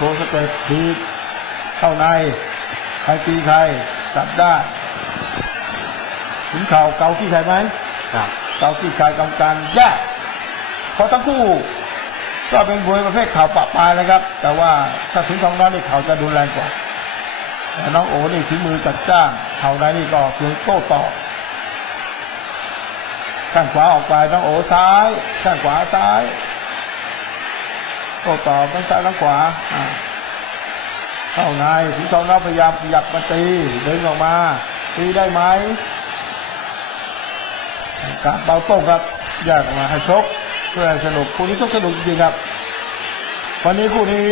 ชว์สเต็ปทีบเข้าในใครตีใครจับได้ถึงเข่าเกาที่ใครไหมครับเกาที่ใครกำการแยกเพราะทั้งคู่ ก็เป็นมวยประเภทเข่าปะปลายนะครับ แต่ว่าถ้าสิงห์ทองน้อยนี่เข่าจะดูแรงกว่าแต่น้องโอนี่ฝีมือจัดจ้านเข่าในนี่ก็เพียงโต้ตอบข้างขวาออกไปน้องโอซ้าย ข้างขวาซ้าย โต้ตอบทั้งซ้ายทั้งขวาเข้าในสิงห์ทองน้อยพยายามขยับมาตีเดึงออกมาตีได้ไหมการเบาโต้งครับแยกออกมาให้ชกเพื่อสนุกคู่นี้ชกสนุกจริงครับ วันนี้คู่นี้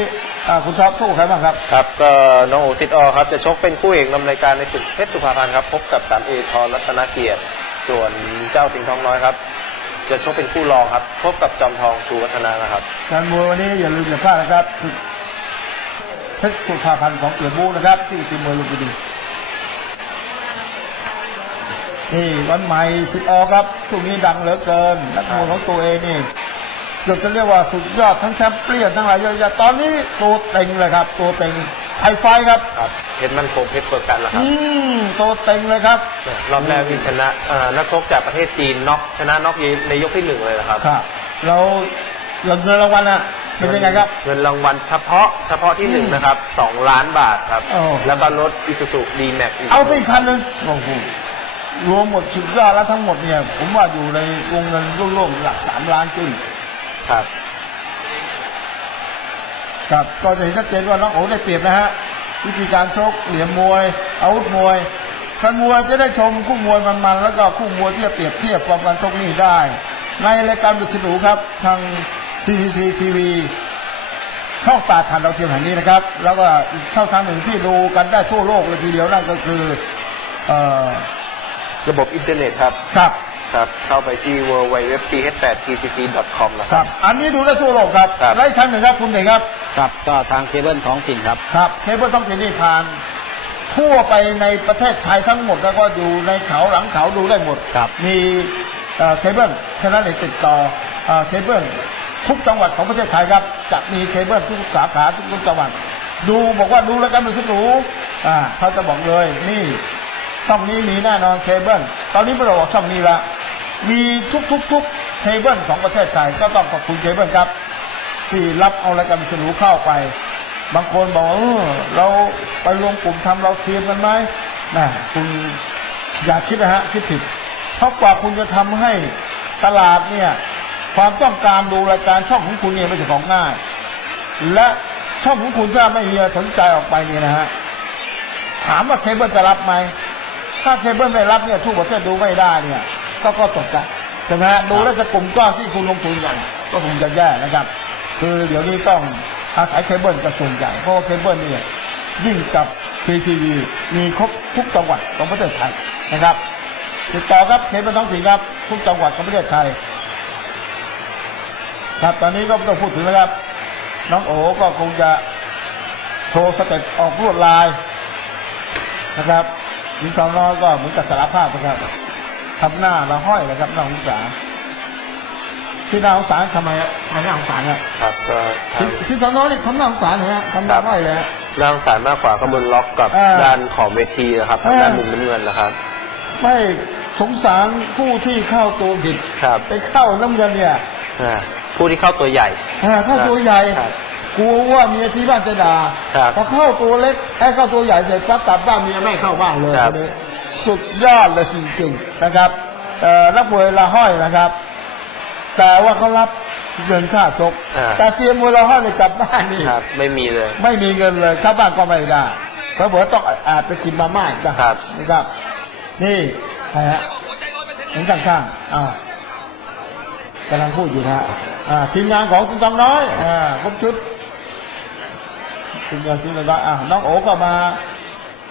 คุณท็อปสู้ใครบ้างครับ ครับก็น้องโอติดออครับ จะชกเป็นคู่เอกนำรายการในศึกเพชรสุภาพันธ์ครับ พบกับสามเอชอรัตนเกียรติ ส่วนเจ้าสิงห์ทองน้อยครับ จะชกเป็นคู่รองครับ พบกับจอมทองชูวัฒนานะครับการมวยวันนี้อย่าลืมอย่าพลาดนะครับศึกเพชรสุภาพันธ์ของเกียรติบูนะครับที่ทีมมวยลุมพินีนี่วันใหม่สิบออครับช่วงนี้ดังเหลือเกินนักมวยของตัวเองนี่เกือบจะเรียกว่าสุดยอดทั้งแชมป์เปี้ยนทั้งหลายเยอะแยะตอนนี้ตัวเต็งเลยครับ ตัวเต็งไทยไฟท์ครับครับ เพชรมันคงเพชรเปิดกันแล้วครัอืบมตัวเต็งเลยครับ รอบแรกนี่ชนะอ่านักชกจากประเทศจีนน็อกชนะน็อกในยกที่หนึ่งเลยนะครับ ครับเราเราเงินรางวัลอะเป็นยังไงครับ เงินรางวัลเฉพาะเฉพาะที่หนึ่งนะครับสองล้านบาทครับ โอ้ แล้วก็รถอิซูซุดีแม็กเอาไปอีกคันหนึ่งโอ้โหรวมหมดสุดยอดแล้วทั้งหมดเนี่ย ผมว่าอยู่ในวงเงินร่วมๆหลักสามล้านขึ้น ครับ ครับก็จะเห็นชัดเจนว่าน้องโอ๋ได้เปรียบนะฮะ วิธีการชกเหลี่ยมมวยอาวุธมวยแฟนมวยจะได้ชมคู่มวยมันๆแล้วก็คู่มวยที่จะเปรียบเทียบความการชกนี่ได้ ในรายการบิสนุครับทาง TCC TV ช่องตาดผ่านดาวเทียมแห่งนี้นะครับ แล้วก็อีกช่องทางหนึ่งที่ดูกันได้ทั่วโลกเลยทีเดียวนั่นก็คือเอ่อระบบอินเทอร์เน็ตครับครับ ครับ เข้าไปที่ w w w p h 8 t c c com นะคครัรับ บ อันนี้ดูได้ทั่วโลกครับครับ และอีกทางหนึ่งครับคุณเด็กครับ ครับก็ทางเคเบิลท้องถิ่นครับ ครับเคเบิลต้องถิ่นนี่ผ่านทั่วไปในประเทศไทยทั้งหมดแล้วก็อยู่ในเขาหลังเขาดูได้หมด ครับ มีเอ่อเคเบิลแค่นั้นเองติดต่อเอ่อเคเบิลทุกจังหวัดของประเทศไทยครับจะมีเคเบิลทุกสาขาทุกจังหวัดดูบอกว่าดูแล้วกันเป็นสนูอ่าเขาจะบอกเลยนี่ ช่องนี้มีแน่นอนเคเบิลตอนนี้ไม่ต้องบอกช่องนี้ละมีทุกทุกทุกเคเบิลของประเทศไทยก็ต้องขอบคุณเคเบิลครับ ที่รับเอารายการสนุเข้าไป บางคนบอกเออเราไปรวมกลุ่มทำเราเทียมกันไหมนะคุณอย่าคิดนะฮะคิดผิด เพราะกว่าคุณจะทำให้ตลาดเนี่ยความต้องการดูรายการช่องของคุณเนี่ยไม่ใช่ของง่าย และช่องของคุณถ้าไม่มีสนใจออกไปเนี่ยนะฮะถามว่าเคเบิลจะรับไหม ถ้าเคเบิลไม่รับเนี่ยทุกประเทศดูไม่ได้เนี่ยก็ก็ตกใจใช่ไหมฮะดูแล้วจะกลุ่มก้อนที่คุณลงทุนกันก็คงจะแย่นะครับ คือเดี๋ยวนี้ต้องอาศัยเคเบิลกระส่วนใหญ่เพราะว่าเคเบิลเนี่ยยิ่งกับทีทีวีมีครบทุกจังหวัดของประเทศไทยนะครับ ติดต่อครับเคเบิลท้องถิ่นครับทุกจังหวัดของประเทศไทย ครับตอนนี้ก็ไม่ต้องพูดถึงแล้วครับ น้องโอก็คงจะโชว์สเต็ปออกลวดลายนะครับ หญิงทองน้อยก็เหมือนกับสารภาพนะครับทำหน้าละห้อยเลยครับน้าสงสารที่น่าสงสารทำไมครับทำไมน่าสงสารครับครับก็ทางสิทองน้อยนี่ทำน่าสงสารนะฮะทำหน้าห้อยเลยฮะร่างสารมากกว่าก็บนล็อกกับอ่าด้านของเวทีนะครับอ่าด้านมุมน้ำเงินนะครับ ไม่สงสารผู้ที่เข้าตัวผิดครับไปเข้าน้ำเงินเนี่ยอ่าผู้ที่เข้าตัวใหญ่ อ่าเข้าตัวใหญ่ ครับ กลัวว่าเมียที่บ้านจะด่าครับพอเข้าตัวเล็กไอ้เข้าตัวใหญ่เสร็จปั๊บกลับบ้านเมียไม่เข้าบ้านเลยครับนนี้สุดยอดเลยจริงๆนะครับเอ่อนักมวยละห้อยนะครับ แต่ว่าเขารับเงินค่าชกอ่า แต่เสียมวยละห้อยเลยกลับบ้านนี่ ครับ ไม่มีเลย ไม่มีเงินเลยเข้าบ้านก็ไม่ได้เพราะเผื่อต้องอาจไปกินมาม่าอีกนะครับ นะครับ นี่ใครฮะเห็นข้างๆอ่ากำลังพูดอยู่นะฮะอ่าทีมงานของสิงห์ทองน้อยอ่าครบชุด ทีมงานสิงห์ทองน้อยอ่าน้องโอก็มา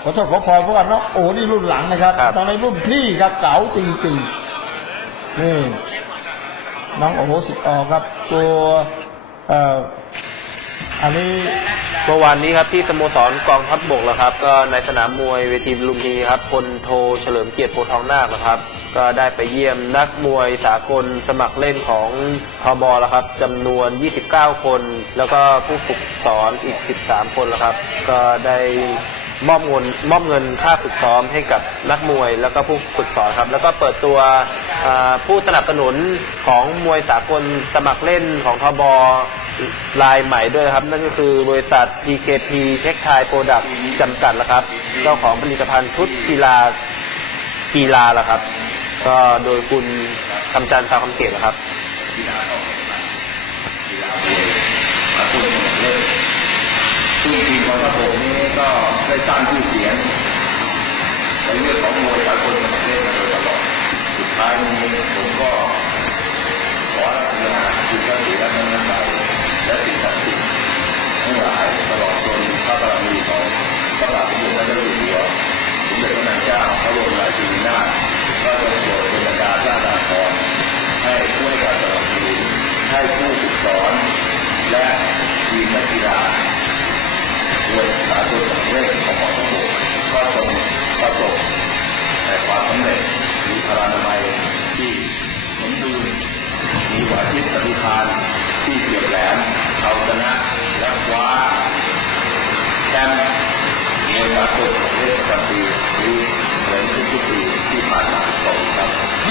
ขอโทษขอพรเพราะว่าน้องโอนี่รุ่นหลังนะครับครับ ตอนในรุ่นพี่ครับเก๋าจริงๆนี่น้องโอสิบออครับตัวเอ่ออันนี้ เมื่อวานนี้ครับที่สโมสรกองทัพบกแล้วครับ ก็ในสนามมวยเวทีลุมพินีครับพลโทเฉลิมเกียรติโพทองนาคนะครับ ก็ได้ไปเยี่ยมนักมวยสากลสมัครเล่นของทบแล้วครับจำนวน 29 คน แล้วก็ผู้ฝึกสอนอีก 13 คนแล้วครับ ก็ได้ มอบเงินมอบเงินค่าฝึกซ้อมให้กับนักมวยแล้วก็ผู้ฝึกสอนครับ แล้วก็เปิดตัวผู้สนับสนุนของมวยสากลสมัครเล่นของทบลายใหม่ด้วยครับ นั่นก็คือบริษัท PKP เช็คไทยโปรดักต์จำกัดแล้วครับเจ้าของผลิตภัณฑ์ชุดกีฬากีฬาล้วครับ ก็โดยคุณคำจันทร์ตาคำเกตนะครับ มาพูดในเล่นซึ่งทีมกองทัพบกนี้ก็ ได้สร้างชื่อเสียงในเรื่องของมวยสากลสมัครเล่นมาโดยตลอดสุดท้ายนี้ผมก็ขอรัตนาคุณพระศรีรัตนตรัยและสิ่งศักดิ์สิทธิ์ทั้งหลายตลอดจนพระบารมีของพระบาทสมเด็จพระเจ้าอยู่หัวสมเด็จพระนางเจ้าพระบรมราชินีนาถก็ทรงโปรดเป็นดาเจ้าดาภรให้ผู้ให้การสนับสนุนให้ผู้ฝึกสอนและทีมนักกีฬา โดยสากลสำเร็จของกอทัพบกก็จงประสบแต่ความสำเร็จมีพลานามัยที่สมบูรณ์มีหวพริบปฏิภาณที่เฉียบแหลมเอาชนะและคว้าแชมป์มวยสากลของประเทศประปีนี้เหมือนทุกปีที่ผ่านมาขอบคุณครับค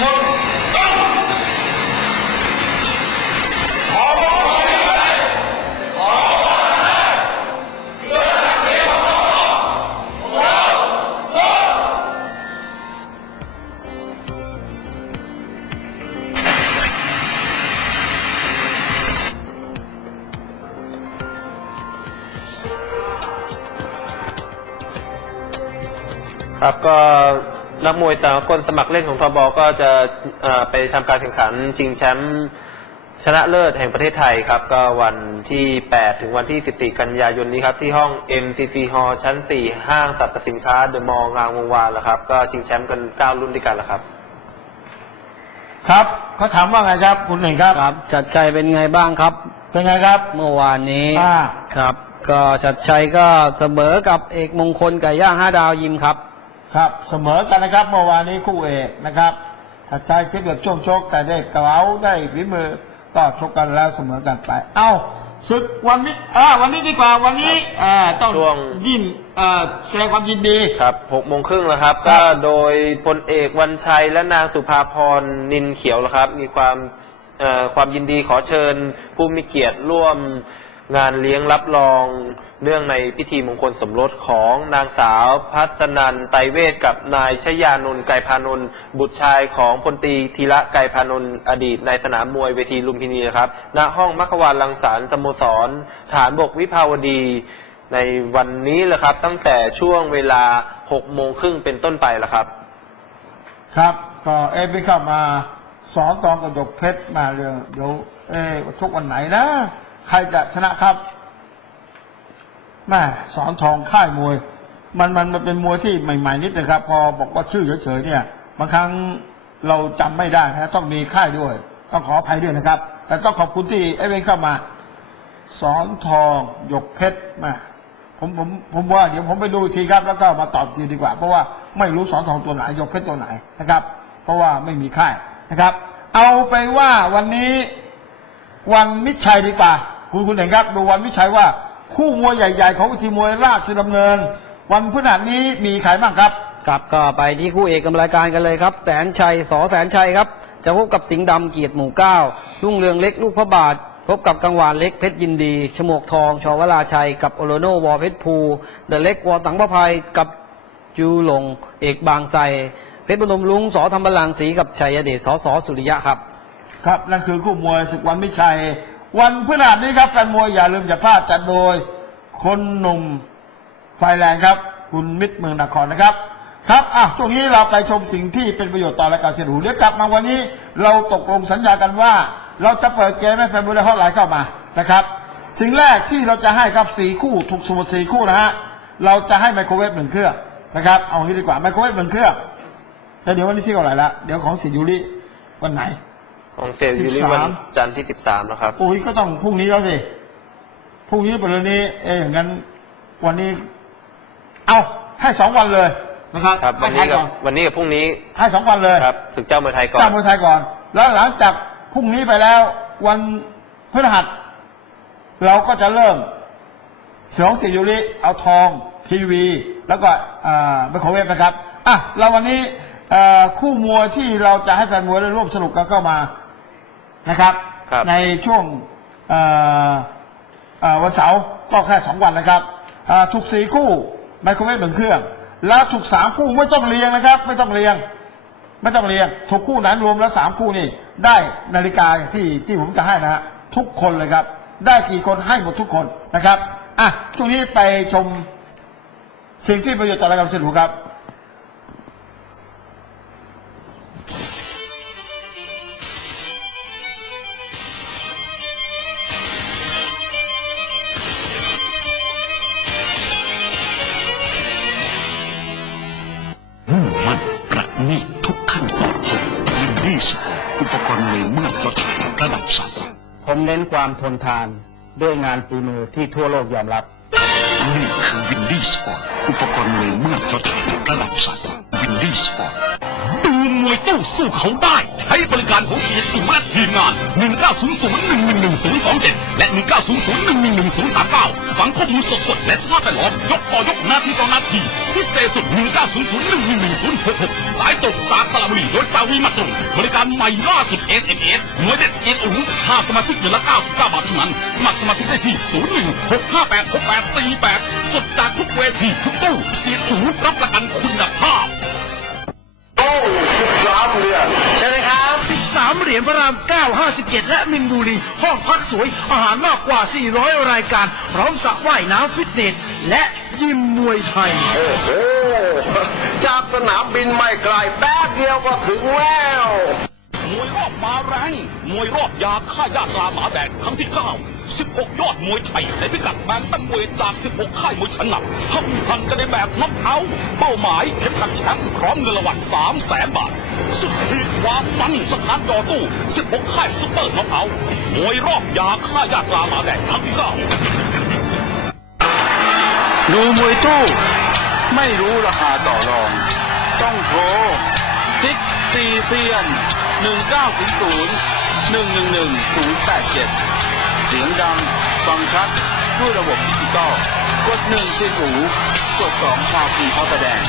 รับก็นักมวยสากลสมัครเล่นของทบก็จะเอ่อไปทำการแข่งขันชิงแชมป์ชนะเลิศแห่งประเทศไทยครับ ก็วันที่ 8 ถึงวันที่ 14 กันยายนนี้ครับ ที่ห้อง MCC Hall ชั้น 4 ห้างสรรพสินค้าเดอะมอลล์งามวงวานแล้วครับ ก็ชิงแชมป์กัน 9 รุ่นด้วยกันแล้วครับ ครับเขาถามว่าไงครับ คุณหนึ่งครับครับชัดชัยเป็นไงบ้างครับ เป็นไงครับ เมื่อวานนี้อ่าครับ ก็ชัดชัยก็เสมอกับเอกมงคลไก่ย่างห้าดาวยิมครับ ครับเสมอกันนะครับเมื่อวานนี้คู่เอกนะครับถัดชายเสียเปรียบช่วงชกแต่ได้เกลาได้ฝีมือก็ชกกันแล้วเสมอกันไป เอ้าศึกวันนี้อ่าวันนี้ดีกว่าวันนี้อ่าต้องช่วง ยินอ่าแสดงความยินดี ครับ6โมงครึ่งแล้วครับ ครัก็บโดยพลเอกวันชัยและนางสุภาพรนินเขียวแล้วครับ มีความเอ่อความยินดีขอเชิญผู้มีเกียรติร่วมงานเลี้ยงรับรอง เนื่องในพิธีมงคลสมรสของนางสาวพัฒนันไตเวทกับนายชยานนท์ไกรพานนท์บุตรชายของพลตรีธีระไกรพานนท์อดีตในสนามมวยเวทีลุมพินีนะครับณห้องมัควานลังสารสโมสร ฐานบกวิภาวดีในวันนี้แหละครับ ตั้งแต่ช่วงเวลา6โมงครึ่งเป็นต้นไปล้วครับ ครับก็เอ๊ะพี่เข้ามาสอนตองกระดกเพชรมาเรื่องเดี๋ยวเอชกวันไหนนะ ใครจะชนะครับ แม่สอนทองค่ายมวย มันมันมันเป็นมวยที่ใหม่ ๆ นิดนะครับ พอบอกว่าชื่อเฉยๆเนี่ยบางครั้งเราจำไม่ได้นะต้องมีค่ายด้วย ต้องขออภัยด้วยนะครับ แต่ต้องขอบคุณที่เอ๊ะพี่เข้ามา สอนทองหยกเพชรมาผมผมผมว่าเดี๋ยวผมไปดูทีครับแล้วก็มาตอบทีดีกว่า เพราะว่าไม่รู้สอนทองตัวไหนหยกเพชรตัวไหนนะครับ เพราะว่าไม่มีค่ายนะครับ เอาไปว่าวันนี้วันมิชัยดีกว่า คุณคุณเห็นครับ ดูวันมิชัยว่า คู่มวยใหญ่ ๆ ของทีมมวยราชดำเนิน วันพฤหัสนี้มีใครบ้างครับ ครับก็ไปที่คู่เอกกำรายการกันเลยครับ แสนชัยสอแสนชัยครับ จะพบกับสิงห์ดำเกียรติหมู่เก้ารุ่งเรืองเล็กลูกพระบาท พบกับกังวานเล็กเพชรยินดีชมวกทองชวราชัย กับโอโลโนวอเพชรภูเดอะเล็กวอสังประภัยกับจูหลงเอกบางไทรเพชรบุรมลุงสอธรรมลังสีกับชัยเดชสอสอสุริยะครับ ครับ นั่นคือคู่มวยศึกวันมิตรชัย วันพฤหัสนี้ครับแฟนมวยอย่าลืมอย่าพลาดจัดโดย คนหนุ่มไฟแรงครับ คุณมิตรเมืองนครนะครับ ครับอะช่วงนี้เราไปชมสิ่งที่เป็นประโยชน์ต่อรายการเสียหูเดี๋ยวกลับมาวันนี้เราตกลงสัญญากันว่า เราจะเปิดเกมให้แฟนมวยและฮอตไลน์เข้ามานะครับ สิ่งแรกที่เราจะให้ครับสี่คู่ถูกสมุดสี่คู่นะฮะเราจะให้ไมโครเวฟหนึ่งเครื่องนะครับเอางี้ดีกว่าไมโครเวฟหนึ่งเครื่องแล้วเดี๋ยววันนี้ที่เท่าไหร่ละเดี๋ยวของสิยูริวันไหน ของเสียยูริวัน13 จันทร์ที่13แล้วครับโอ้ยก็ต้องพรุ่งนี้แล้วสิพรุ่งนี้เป็นเรื่องนี้ เอ๊ะอย่างนั้น วันนี้ เอาให้สองวันเลยนะครับครับ วันให้นี้ไทยกับก่อนวันนี้กับพรุ่งนี้ให้สองวันเลยครับศึกเจ้ามวยไทยก่อน เจ้ามวยไทยก่อน แล้วหลังจากพรุ่งนี้ไปแล้ว วันพฤหัส เราก็จะเริ่ม เสือของสิยุริเอาทอง ทีวี แล้วก็ไมโครเวฟนะครับอะแล้ววันนี้เอ่อคู่มวยที่เราจะให้แฟนมวยได้ร่วมสนุกกันเข้ามา นะครับ ครับ ในช่วงเอ่อเอ่อวันเสาร์ก็แค่สองวันนะครับอ่าถูกสี่คู่ไมโครเวฟหนึ่งเครื่อง แล้วถูกสามคู่ไม่ต้องเรียงนะครับ ไม่ต้องเรียง ไม่ต้องเรียงถูกคู่นั้นรวมแล้วสามคู่นี่ได้นาฬิกาที่ที่ผมจะให้นะฮะทุกคนเลยครับ ได้กี่คนให้หมดทุกคนนะครับอะช่วงนี้ไปชมสิ่งที่ประโยชน์ต่อรายการสนุกครับ รฐานระดับสากลผมเน้นความทนทานด้วยงานฝีมือที่ทั่วโลกยอมรับ นี่คือวินดี้สปอร์ตอุปกรณ์มือมาตรฐานระดับสากลวินดี้สปอร์ตตู มวยตู้สู้เขาได้ ใช้บริการของเกียรติและทีมงาน 1900111027 และ 1900111039ฟังข้อมูลสดๆ และสภาพแวดล้อมยกต่อยกนาทีต่อนาทีพิเศษสุด 1900111066 สายตรงจาสระบุรีโดยจาวีมาตรงบริการใหม่ล่าสุด SMS หน่วยเด็ดเซียนอูค่าสมาชิกเดือนละ 99 บาทเท่านั้น สมัครสมาชิกได้ที่ 016586848 สดจากทุกเวทีทุกตู้เซียนอูรับประกันคุณภาพ 13เหรียญพระราม 9 57 และมินบุรี ห้องพักสวย อาหารมากกว่า 400 รายการ พร้อมสระว่ายน้ำฟิตเนส และยิมมวยไทย โอ้โห จากสนามบินไม่ไกลแป๊บเดียวก็ถึงแล้ว มวยรอบมาแรง มวยรอบยาฆ่ายาตราหมาแดงครั้งที่9 16 ยอดมวยไทยในพิกัดแบนตั้งเวทจาก 16 ค่ายมวยชั้นนำห้ำพันกันในแบบน็อกเอาเป้าหมายเข็มขัดแชมป์พร้อมเงินรางวัล3แสนบาท สุดขีดความมันสถานจอตู้ 16 ค่ายซุปเปอร์น็อกเอามวยรอบยาฆ่ายาตราหมาแดงครั้งที่9ดูมวยตู้ ไม่รู้ราคาต่อรอง ต้องโทรซิกซีเซียน 1900 111 087 เสียงดัง ฟังชัด ด้วยระบบดิจิตอล กดหนึ่งเสียงหู กดสองชาคีพอแสดง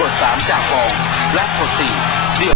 กดสามจากฟอง และกดสี่เดียว